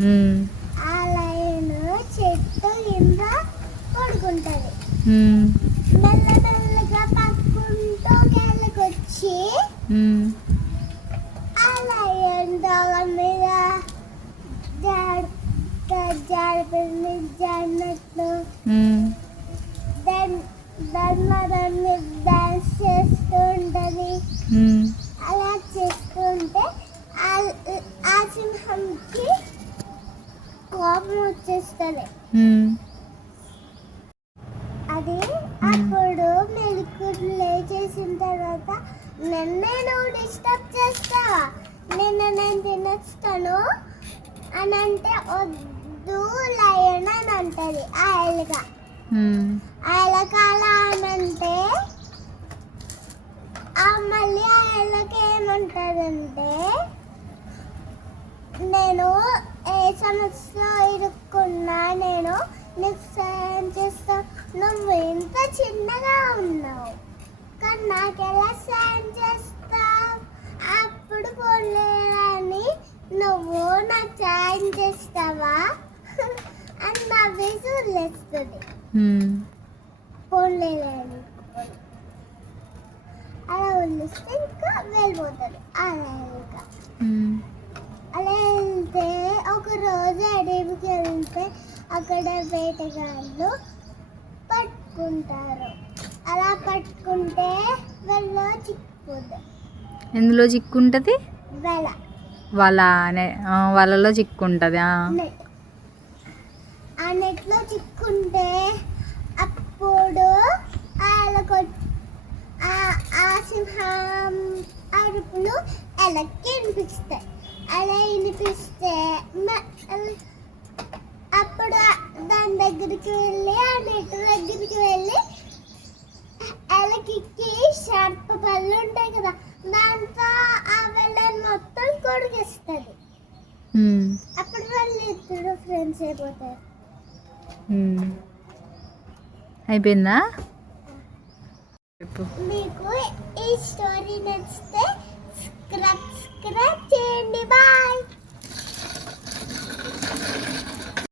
ఆ లయన్ చెట్టు కింద పడుకుంటది. మెల్లమెల్లగా పక్కుంటూ గెలకొచ్చి ఆ లయన్ దళ మీద జాడినట్లు దాన్ని డాన్స్ చేస్తూ ఉంటది. అలా చేస్తుంటే ఆ సింహంకి కోపం వచ్చేస్తుంది. అది అప్పుడు మెలుకులు లేచేసిన తర్వాత నన్నే నువ్వు డిస్టర్బ్ చేస్తావా, నేను తినేస్తాను అని అంటే వద్దు లయన్ అని అంటది ఆ ఎలుక. ఆ ఎలుక అలా అని అంటే మళ్ళీ ఆ ఎలుక ఏమంటదంటే, నేను ఏ సమస్యలో ఇరుక్కున్నా నేను నీకు సాయం చేస్తా, నువ్వు ఇంత చిన్నగా ఉన్నావు కానీ నాకు ఎలా సాయం చేస్తావు, అప్పుడు పోలేదని నువ్వు నాకు సాయం చేస్తావా అని నవ్వేసి వదిలేస్తుంది. పోలేదని అలా వదిలేస్తే ఇంకా వెళ్ళిపోతాడు అలా ఇంకా. అలా వెళ్తే ఒక రోజు అడవికి వెళ్తే అక్కడ వేటగాళ్ళు పట్టుకుంటారు. అలా పట్టుకుంటే వెళ్ళలో చిక్కుతుంది. ఎందులో చిక్కుంటుంది? వాళ్ళలో చిక్కుంటుంది. ఆ నెట్లో చిక్కుంటే అప్పుడు ఆ సింహం అరుపులు ఎలక్కి వినిపిస్తాయి. అలా వినిపిస్తే అప్పుడు దాని దగ్గరికి వెళ్ళి ఆ నెట్ దగ్గరికి వెళ్ళి ఎలకి షార్ప్ పళ్ళు ఉంటాయి కదా, దాంతో ఆ వెళ్ళని మొత్తం కొడిగిస్తుంది. అప్పుడు వాళ్ళు ఇద్దరు ఫ్రెండ్స్ అయిపోతారు. అయిపోయిందా? మీకు ఈ స్టోరీ నచ్చితే సబ్స్క్రైబ్ చేయండి. బాయ్.